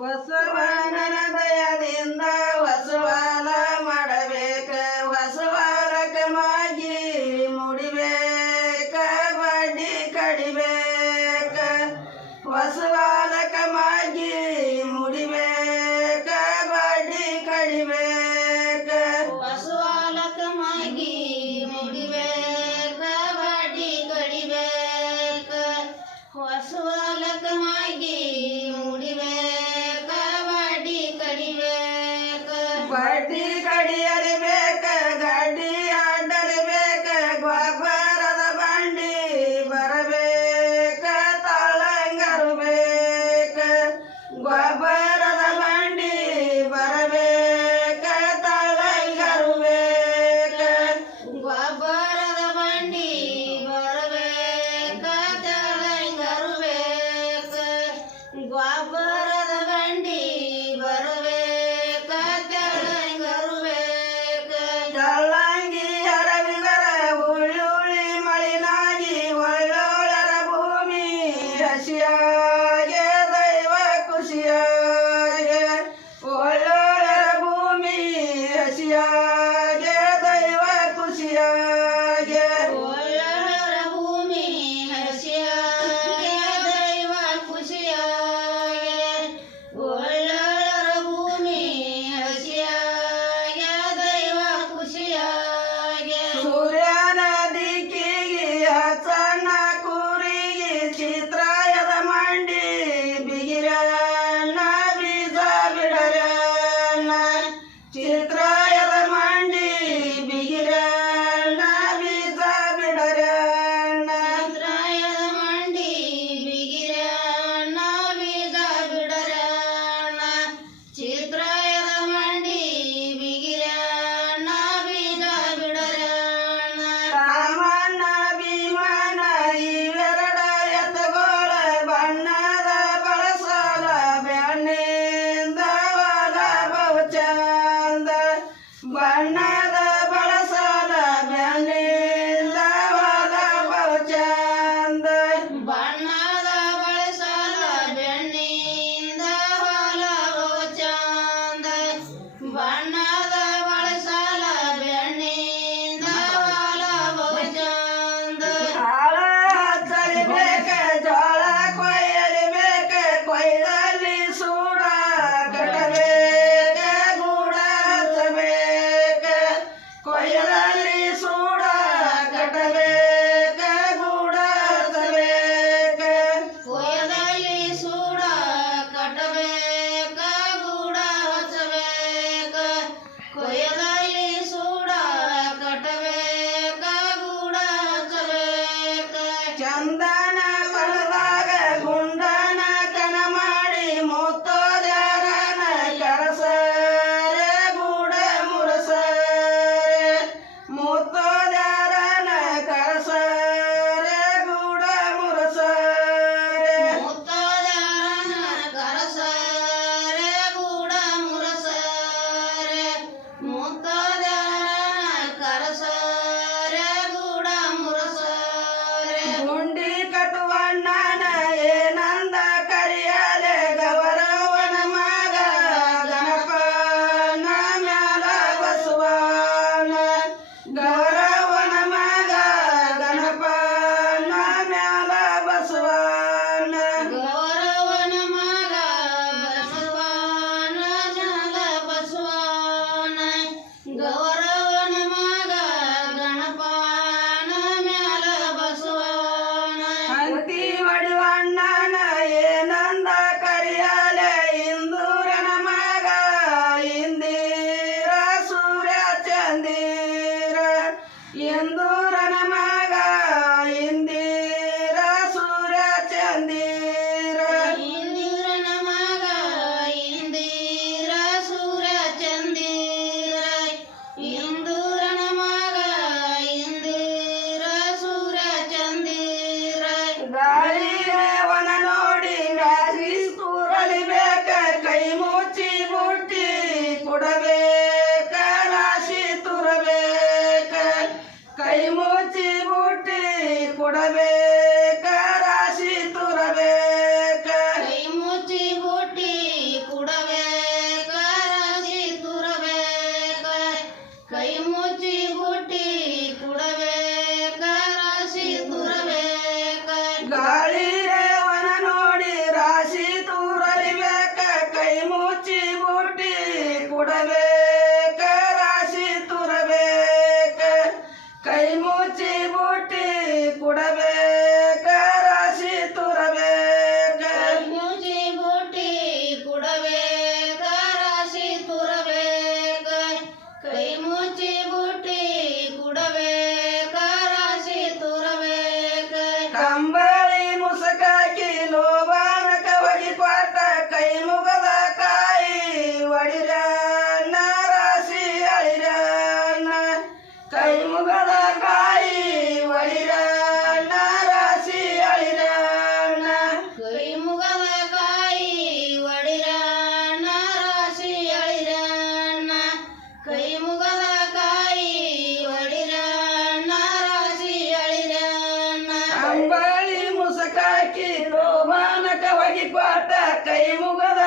ಬಸವಣ್ಣನ ದಯದಿಂದ ಹೊಸವಾಲ ಮಾಡಬೇಕ, ಹೊಸವಾಲಕ ಮಾಗಿ ಮುಡಿಬೇಕ, ಬಡ್ಡಿ ಕಡಿಬೇಕ, ಹೊಸವಾಲಕ ಮಾಗಿ ಮುಡಿಬೇಕ, ಬಡ್ಡಿ ಕಡಿಬೇಕ, ಹೊಸವಾಲಕ ಮಾಗಿ ಮುಡಿಬೇಕ, ಬಡ್ಡಿ ಕಡಿಬೇಕ, ಹೊಸವಾಲಕ ಮಾಗಿ ಮುಡಿಬೇಕ, ಬಡ್ಡಿ ಕಡಿಬೇಕ, ಬಡ್ಡಿ ಕಡಿಯಲೇಬೇಕ, ಗಡ್ಡಿ ಅಡ್ಡಲೇಬೇಕ, ಗೊಬ್ಬರದ ಬಂಡಿ ಬರಬೇಕ, ತಳಂಗರು ಬೇಕ, ಗೊಬ್ಬರದ ಬಂಡಿ ಬರಬೇಕ, ತಳಂಗರು ಬೇಕ, ಗೊಬ್ಬರದ ಬಂಡಿ ಬರಬೇಕ, ತಳಂಗರು ಬೇಕ, ಗೊಬ್ಬರದ ಬಂಡಿ ಬರಬೇಕ, ತಳಂಗರು ಬೇಕ, ತಳ್ಳಂಗಿ ಅರವಿಂದರ ಉಳ್ಳುಳ್ಳಿ ಮಳಿನಾಗಿ ಒಳ್ಳೊಳರ ಭೂಮಿ ಹಸಿಯಾಗೆ ದೈವ ಖುಷಿಯಾಗೆ, ಒಳ್ಳೊಳರ ಭೂಮಿ ಹಸಿಯಾಗೆ ದೈವ ಖುಷಿಯಾಗೆ, ಒಳ್ಳೊಳರ ಭೂಮಿ ಹಸಿಯಾಗೆ ದೈವ ಖುಷಿಯಾಗೆ, ಒಳ್ಳೊಳರ ಭೂಮಿ ಹಸಿಯಾಗೆ ದೈವ ಖುಷಿಯಾಗೆ, ಸೂರ್ಯನ ದಿಕ್ಕಿಗೆ ಹಸನ ಕೂರಿಗೆ ಚಿತ್ರಾಯದ ಮಂಡಿ ಬಿಗಿರಣ್ಣ ಬೀಜ ಬಿಡರಣ್ಣ, ಚಿತ್ರಾಯದ ಮಂಡಿ ಬಿಗಿರಣ್ಣ ಬೀಜ ಬಿಡರಣ್ಣ, ಚಿತ್ರಾಯದ ಮಂಡಿ ಬಿಗಿರಣ್ಣ ಬೀಜ ಬಿಡರಣ್ಣ, ಚಿತ್ರಾಯದ ಮಂಡಿ ಬಿಗಿರಣ್ಣ ಬೀಜ ಬಿಡರಣ್ಣ, ರಾಮಣ್ಣ ಭೀಮನ ಇವೆರಡ ಎತ್ತುಗಳ ಬಣ್ಣದ ಬಳಸಲ ಬೆಣ್ಣಿಂದ ಹೊಲ ಬಹು ಚಂದ, ಬಣ್ಣದ ಬಳಸಲ ಬೆಣ್ಣಿಂದ ಹೊಲ ಬಹು ಚಂದ, ಬಣ್ಣದ ಬಳಸಲ ಬೆಣ್ಣಿಂದ ಹೊಲ ಬಹು ಚಂದ, ಬಣ್ಣದ ಬಳಸಲ ಬೆಣ್ಣಿಂದ ಹೊಲ ಬಹು ಚಂದ, ಆಳ ಹಚ್ಚಲಿಬೇಕ, ಜೋಳ ಕೊಯ್ಯಲಿಬೇಕ, ಕೊಯ್ದಲ್ಲಿ ಸೂಡ ಕಟ್ಟಬೇಕ, ಗೂಡ ಹಚ್ಚಬೇಕ, ಕೊಯ್ಯದಲ್ಲಿ ಸೂಡ ಕಟ್ಟಬೇಕ, ಗೂಡ ಹಚ್ಚಬೇಕ, ಕೊಯ್ಯದಲ್ಲಿ ಸೂಡ ಕಟ್ಟಬೇಕ, ಗೂಡ ಹಚ್ಚಬೇಕ, ಕೊಯ್ಯದಲ್ಲಿ ಸೂಡ ಕಟ್ಟಬೇಕ, ಗೂಡ ಹಚ್ಚಬೇಕ, ಚಂದನ ಕಣದಾಗ ಗುಂಡನ ಕಣ ಮಾಡಿ ಮುತ್ತೋದ್ಯಾರನ ಕರಸರೆ, ಗೂಡ ಮುರಸರೆ, ಮುತ್ತೋದ್ಯಾರನ ಕರಸರೆ, ಗೂಡ ಮುರಸರೆ, ಮುತ್ತೋದ್ಯಾರನ ಕರಸರೆ, ಗೂಡ ಮುರಸರೆ, ಮುತ್ತೋದ್ಯಾರನ ಕರಸರೆ, ಗೂಡ ಮುರಸರೆ, ಗುಂಡಿ ಕಟ್ಟುವಣ್ಣನ ಏನಂದ ಕರಿಯಲೆ, ಗೌರವನ ಮಗ ಗಣಪನ ಮ್ಯಾಲ ಬಸವನ, ಗೌರವನ ಮಗ ಗಣಪನ ಮ್ಯಾಲ ಬಸವನ, ಗೌರವನ ಮಗ ಬಸವನ ಮ್ಯಾಲ ಬಸವನ, ಗೌರವನ ಮಗ ಗಣಪನ ಮ್ಯಾಲ ಬಸವನ, ಹಂತಿ ಹೊಡಿವಣ್ಣನ ಏನಂದ ಕರಿಯಲೆ, ಇಂದೂರನ ಮಗ ಇಂದಿರ ಸೂರ್ಯ ಚಂದಿರ, ಇಂದೂರನ ಮಗ ಇಂದಿರ ಸೂರ್ಯ ಚಂದಿರ, ಇಂದಿರನ ಮಗ ಇಂದಿರ ಸೂರ್ಯ ಚಂದಿರ, ಇಂದೂರನ ಮಗ ಇಂದಿರ ಸೂರ್ಯ ಚಂದಿರ, ಗಾಳಿಯವನ ನೋಡಿ ರಾಶಿ ಕೂರಲಿಬೇಕ, ಕೈ ಮುಚ್ಚಿ ಬುಟ್ಟಿ ಕೊಡಬೇಕ, ರಾಶಿ ತುರಬೇಕ, ಕೈ ಮುಚ್ಚಿ ಬುಟ್ಟಿ ಕೊಡಬೇಕ, ರಾಶಿ ತುರಬೇಕ, ಕೈ ಮುಚ್ಚಿ ಬುಟ್ಟಿ ಕೊಡಬೇಕ ರಾಶಿ ತುರಬೇಕ ಕೈ ಮುಚ್ಚಿ ಬುಟ್ಟಿ ಕೊಡಬೇಕ ರಾಶಿ ತುರಬೇಕ ಮುಜಿ ಬುಟ್ಟಿ ಕುಡಬೇಕ ರಾಶಿ ತುರಬೇಕ ಕೈ ಮುಚ್ಚಿ ಬುಟ್ಟಿ ಕುಡಬೇಕ ರಾಶಿ ತುರಬೇಕ ಕಂಬಳಿ ಮುಸಕಾಕಿ ಲೋಬಾನಕ ಒಗಿ ಕೊಟ್ಟ ಕೈ ಮುಗದ ಕಾಯಿ ಒಡಿರಣ್ಣ ರಾಶಿ ಅಳಿರಣ್ಣ ಕೈ ಮುಗದ ಕಾಯಿ ಒಡಿರಣ್ಣ ರಾಶಿ ಅಳಿರಣ್ಣ ಕೈ ಮುಗದ ಕಾಯಿ ಒಡಿರಣ್ಣ ರಾಶಿ ಅಳಿರಣ್ಣ ಕೈ ಮುಗದ ಕಾಯಿ ಒಡಿರಣ್ಣ ರಾಶಿ ಅಳಿರಣ್ಣ ಕಂಬಳಿ ಮುಸಕಾಕಿ ಲೋಬಾನಕ ಒಗಿ ಕೊಟ್ಟ ಕೈ ಮುಗದ